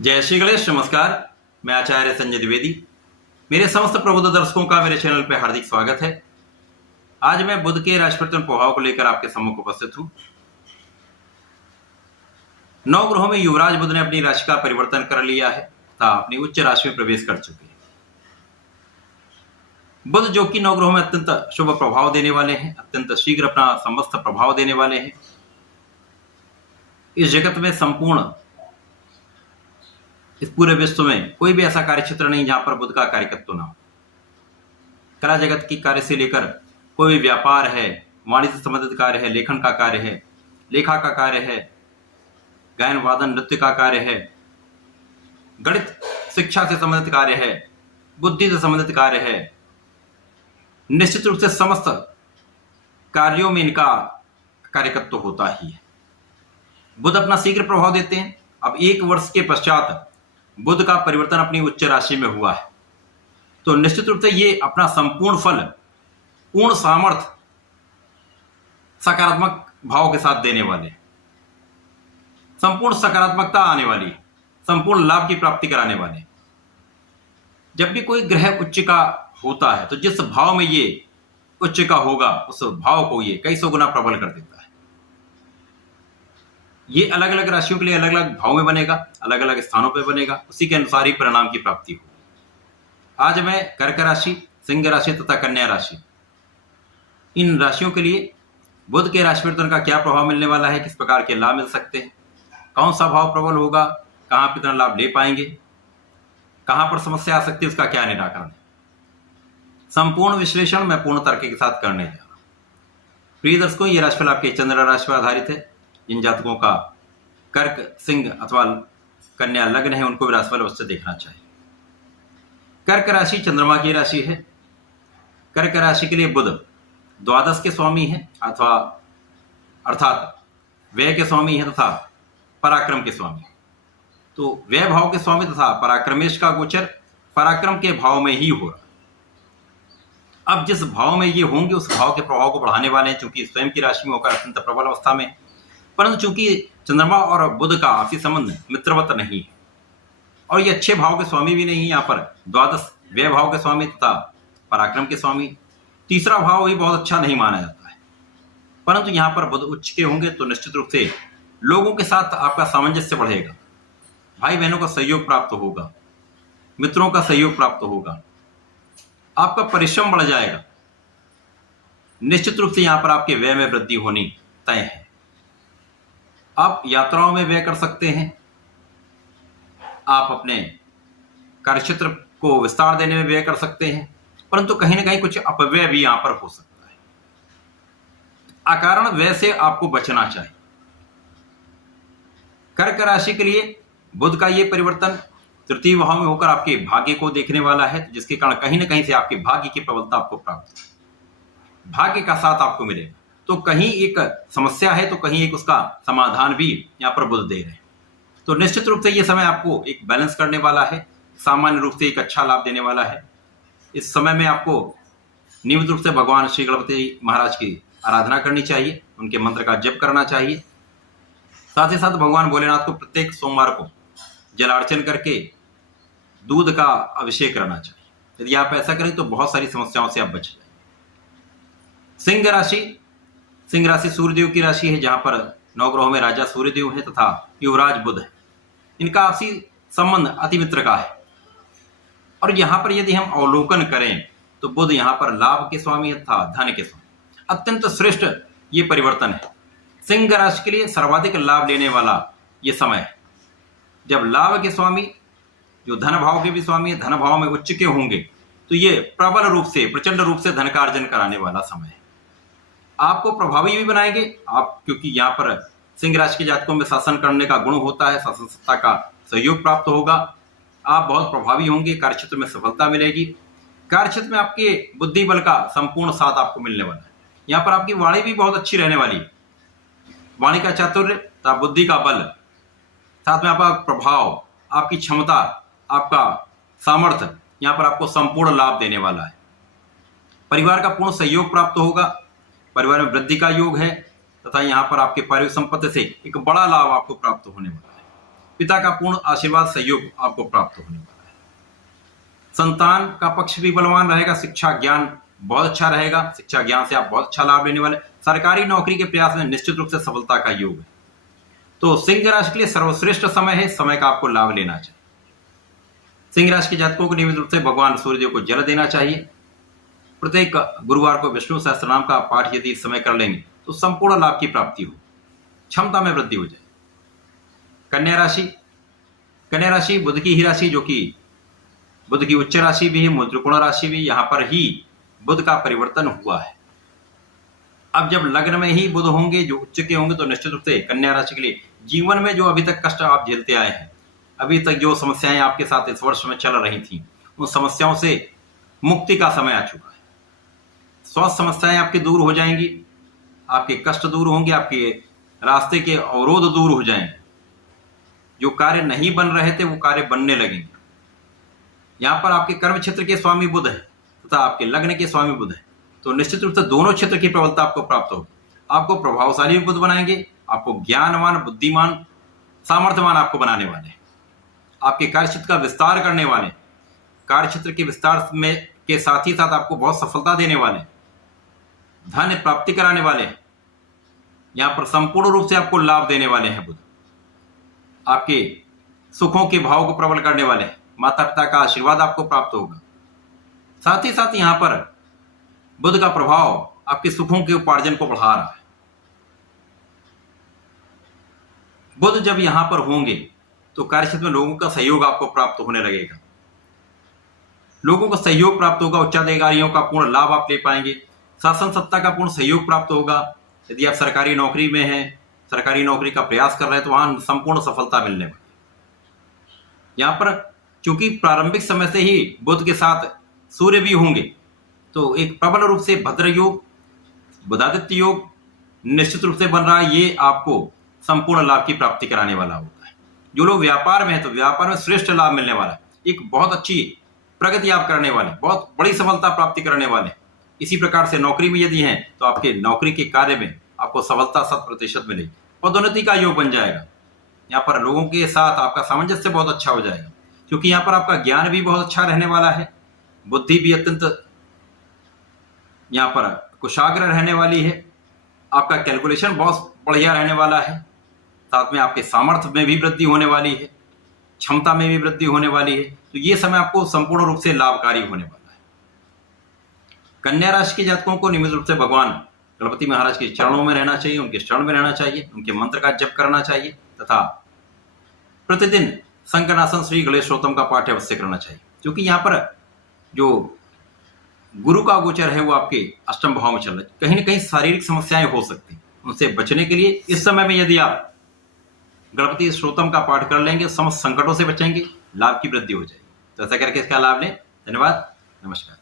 जय श्री गणेश। नमस्कार, मैं आचार्य संजय द्विवेदी। मेरे समस्त प्रबुद्ध दर्शकों का मेरे चैनल पर हार्दिक स्वागत है। आज मैं बुध के राशि परिवर्तन प्रभाव को लेकर आपके सम्मुख उपस्थित हूं। 9 ग्रहों में युवराज बुध ने अपनी राशि का परिवर्तन कर लिया है तथा अपनी उच्च राशि में प्रवेश कर चुके हैं। बुध जो कि 9 ग्रहों में अत्यंत शुभ प्रभाव देने वाले हैं, अत्यंत शीघ्र अपना समस्त प्रभाव देने वाले हैं। इस जगत में संपूर्ण इस पूरे विश्व में कोई भी ऐसा कार्य क्षेत्र नहीं जहां पर बुध का कार्यकत्व ना हो। कला जगत की कार्य से लेकर कोई भी व्यापार है, वाणिज्य से संबंधित कार्य है, लेखन का कार्य है, लेखा का कार्य है, गायन वादन नृत्य का कार्य है, गणित शिक्षा से संबंधित कार्य है, बुद्धि से संबंधित कार्य है, निश्चित रूप से समस्त कार्यों में इनका कार्यकत्व होता ही है। बुध अपना शीघ्र प्रभाव देते हैं। अब 1 वर्ष के पश्चात बुध का परिवर्तन अपनी उच्च राशि में हुआ है, तो निश्चित रूप से ये अपना संपूर्ण फल, पूर्ण सामर्थ्य, सकारात्मक भाव के साथ देने वाले, संपूर्ण सकारात्मकता आने वाली, संपूर्ण लाभ की प्राप्ति कराने वाले। जब भी कोई ग्रह उच्च का होता है तो जिस भाव में ये उच्च का होगा उस भाव को ये कई सौ गुना प्रबल कर देता है। ये अलग अलग राशियों के लिए अलग अलग भाव में बनेगा, अलग अलग स्थानों पर बनेगा, उसी के अनुसार ही परिणाम की प्राप्ति होगी। आज मैं कर्क राशि, सिंह राशि तथा कन्या राशि, इन राशियों के लिए बुध के राशि परिवर्तन का क्या प्रभाव मिलने वाला है, किस प्रकार के लाभ मिल सकते हैं, कौन सा भाव प्रबल होगा, कहां पर कितना लाभ ले पाएंगे, कहां पर समस्या आ सकती है, उसका क्या निराकरण है, संपूर्ण विश्लेषण मैं पूर्ण तर्क के साथ करने जा रहा हूं। प्रिय दर्शकों, ये राशिफल आपके चंद्र राशि पर आधारित है। जिन जातकों का कर्क, सिंह अथवा कन्या लग्न है उनको भी राशिफल अवश्य देखना चाहिए। कर्क राशि चंद्रमा की राशि है। कर्क राशि के लिए बुध द्वादश के स्वामी है अथवा अर्थात व्यय के स्वामी है तथा पराक्रम के स्वामी। तो व्यय भाव के स्वामी तथा पराक्रमेश का गोचर पराक्रम के भाव में ही हो रहा है। अब जिस भाव में ये होंगे उस भाव के प्रभाव को बढ़ाने वाले हैं, चूंकि स्वयं की राशि में होकर अत्यंत प्रबल अवस्था में, परंतु चूंकि चंद्रमा और बुध का आपसी संबंध मित्रवत नहीं है और ये अच्छे भाव के स्वामी भी नहीं है, यहाँ पर द्वादश व्यय भाव के स्वामी तथा पराक्रम के स्वामी, तीसरा भाव ही बहुत अच्छा नहीं माना जाता है। परंतु यहाँ पर बुध उच्च के होंगे तो निश्चित रूप से लोगों के साथ आपका सामंजस्य बढ़ेगा, भाई बहनों का सहयोग प्राप्त होगा, मित्रों का सहयोग प्राप्त होगा, आपका परिश्रम बढ़ जाएगा। निश्चित रूप से यहाँ पर आपके व्यय में वृद्धि होनी तय है। आप यात्राओं में व्यय कर सकते हैं, आप अपने कार्यक्षेत्र को विस्तार देने में व्यय कर सकते हैं, परंतु कहीं ना कहीं कुछ अपव्यय भी यहां पर हो सकता है। अकारण व्यय से आपको बचना चाहिए। कर्क राशि के लिए बुध का यह परिवर्तन तृतीय भाव में होकर आपके भाग्य को देखने वाला है, जिसके कारण कहीं ना कहीं से आपके भाग्य की प्रबलता आपको प्राप्त है, भाग्य का साथ आपको मिलेगा। तो कहीं एक समस्या है तो कहीं एक उसका समाधान भी यहाँ पर बुध दे रहे हैं। तो निश्चित रूप से ये समय आपको एक बैलेंस करने वाला है, सामान्य रूप से एक अच्छा लाभ देने वाला है। इस समय में आपको नियमित रूप से भगवान श्री गणपति महाराज की आराधना करनी चाहिए, उनके मंत्र का जप करना चाहिए। साथ ही साथ भगवान भोलेनाथ को प्रत्येक सोमवार को जलार्चन करके दूध का अभिषेक करना चाहिए। यदि आप ऐसा करें तो बहुत सारी समस्याओं से आप बच जाएंगे। सिंह राशि सूर्यदेव की राशि है, जहां पर 9 ग्रहों में राजा सूर्यदेव है तथा युवराज बुध है। इनका आपसी संबंध अति मित्र का है और यहां पर यदि हम अवलोकन करें तो बुध यहां पर लाभ के स्वामी तथा धन के स्वामी। अत्यंत श्रेष्ठ ये परिवर्तन है। सिंह राशि के लिए सर्वाधिक लाभ लेने वाला ये समय है, जब लाभ के स्वामी जो धन भाव के भी स्वामी है, धन भाव में उच्च के होंगे तो ये प्रबल रूप से, प्रचंड रूप से धन का अर्जन कराने वाला समय है। आपको प्रभावी भी बनाएंगे आप, क्योंकि यहाँ पर सिंह राशि के जातकों में शासन करने का गुण होता है, शासन सत्ता का सहयोग प्राप्त होगा, आप बहुत प्रभावी होंगे, कार्यक्षेत्र में सफलता मिलेगी, कार्यक्षेत्र में आपके बुद्धि बल का संपूर्ण साथ आपको मिलने वाला है। यहाँ पर आपकी वाणी भी बहुत अच्छी रहने वाली है, वाणी का चातुर्य तथा बुद्धि का बल, साथ में आपका प्रभाव, आपकी क्षमता, आपका सामर्थ्य यहाँ पर आपको संपूर्ण लाभ देने वाला है। परिवार का पूर्ण सहयोग प्राप्त होगा, परिवार में वृद्धि का योग है तथा यहाँ पर आपके पारिवारिक संपत्ति से एक बड़ा लाभ आपको प्राप्त होने वाला है। पिता का पूर्ण आशीर्वाद सहयोग आपको प्राप्त होने वाला है। संतान का पक्ष भी बलवान रहेगा, शिक्षा ज्ञान बहुत अच्छा रहेगा, शिक्षा ज्ञान से आप बहुत अच्छा लाभ लेने वाले। सरकारी नौकरी के प्रयास में निश्चित रूप से सफलता का योग है। तो सिंह राशि के लिए सर्वश्रेष्ठ समय है, समय का आपको लाभ लेना चाहिए। सिंह राशि के जातकों को नियमित रूप से भगवान सूर्यदेव को जल देना चाहिए। प्रत्येक गुरुवार को विष्णु सहस्त्रनाम का पाठ यदि इस समय कर लेंगे तो संपूर्ण लाभ की प्राप्ति हो, क्षमता में वृद्धि हो जाए। कन्या राशि, कन्या राशि बुध की ही राशि, जो कि बुध की उच्च राशि भी है, मूल त्रिकोण राशि भी। यहां पर ही बुध का परिवर्तन हुआ है। अब जब लग्न में ही बुध होंगे जो उच्च के होंगे, तो निश्चित रूप से कन्या राशि के लिए जीवन में जो अभी तक कष्ट आप झेलते आए हैं, अभी तक जो समस्याएं आपके साथ इस वर्ष में चल रही थी, उन समस्याओं से मुक्ति का समय आ चुका है। स्वास्थ्य समस्याएं आपकी दूर हो जाएंगी, आपके कष्ट दूर होंगे, आपके रास्ते के अवरोध दूर हो जाएंगे। जो कार्य नहीं बन रहे थे वो कार्य बनने लगेंगे। यहां पर आपके कर्म क्षेत्र के स्वामी बुध है तथा आपके लग्न के स्वामी बुध है, तो निश्चित रूप से दोनों क्षेत्र की प्रबलता आपको प्राप्त होगी। आपको प्रभावशाली बुध बनाएंगे, आपको ज्ञानवान, बुद्धिमान, सामर्थ्यवान आपको बनाने वाले हैं। आपके कार्यक्षेत्र का विस्तार करने वाले, कार्यक्षेत्र के विस्तार में के साथ ही साथ आपको बहुत सफलता देने वाले, धन प्राप्ति कराने वाले हैं। यहां पर संपूर्ण रूप से आपको लाभ देने वाले हैं बुध। आपके सुखों के भाव को प्रबल करने वाले हैं, माता पिता का आशीर्वाद आपको प्राप्त होगा। साथ ही साथ यहां पर बुध का प्रभाव आपके सुखों के उपार्जन को बढ़ा रहा है। बुध जब यहां पर होंगे तो कार्यक्षेत्र में लोगों का सहयोग आपको प्राप्त होने लगेगा। लोगों का सहयोग प्राप्त होगा, उच्चाधिकारियों का पूर्ण लाभ आप ले पाएंगे, शासन सत्ता का पूर्ण सहयोग प्राप्त होगा। यदि आप सरकारी नौकरी में हैं, सरकारी नौकरी का प्रयास कर रहे हैं, तो वहां संपूर्ण सफलता मिलने वाली। यहां पर चूंकि प्रारंभिक समय से ही बुध के साथ सूर्य भी होंगे, तो एक प्रबल रूप से भद्र योग, बुधादित्य योग निश्चित रूप से बन रहा है। ये आपको संपूर्ण लाभ की प्राप्ति कराने वाला होता है। जो लोग व्यापार में है, तो व्यापार में श्रेष्ठ लाभ मिलने वाला है। एक बहुत अच्छी प्रगति आप करने वाले, बहुत बड़ी सफलता प्राप्ति करने वाले। इसी प्रकार से नौकरी में यदि हैं, तो आपके नौकरी के कार्य में आपको सफलता 100% मिलेगी। पदोन्नति का योग बन जाएगा। यहाँ पर लोगों के साथ आपका सामंजस्य बहुत अच्छा हो जाएगा, क्योंकि यहाँ पर आपका ज्ञान भी बहुत अच्छा रहने वाला है, बुद्धि भी अत्यंत यहाँ पर कुशाग्र रहने वाली है, आपका कैलकुलेशन बहुत बढ़िया रहने वाला है, साथ में आपके सामर्थ्य में भी वृद्धि होने वाली है, क्षमता में भी वृद्धि होने वाली है। तो ये समय आपको संपूर्ण रूप से लाभकारी होने वाला है। कन्या राशि के जातकों को नियमित रूप से भगवान गणपति महाराज के चरणों में रहना चाहिए, उनके शरण में रहना चाहिए, उनके मंत्र का जप करना चाहिए तथा प्रतिदिन संकनासन श्री गणेश स्तोत्रम का पाठ अवश्य करना चाहिए, क्योंकि यहाँ पर जो गुरु का गोचर है वो आपके अष्टम भाव में चल रहा है। कहीं ना कहीं शारीरिक समस्याएं हो सकती हैं, उनसे बचने के लिए इस समय में यदि आप गणपति स्तोत्रम का पाठ कर लेंगे, समस्त संकटों से बचेंगे, लाभ की वृद्धि हो जाएगी। तो ऐसा करके इसका लाभ लें। धन्यवाद, नमस्कार।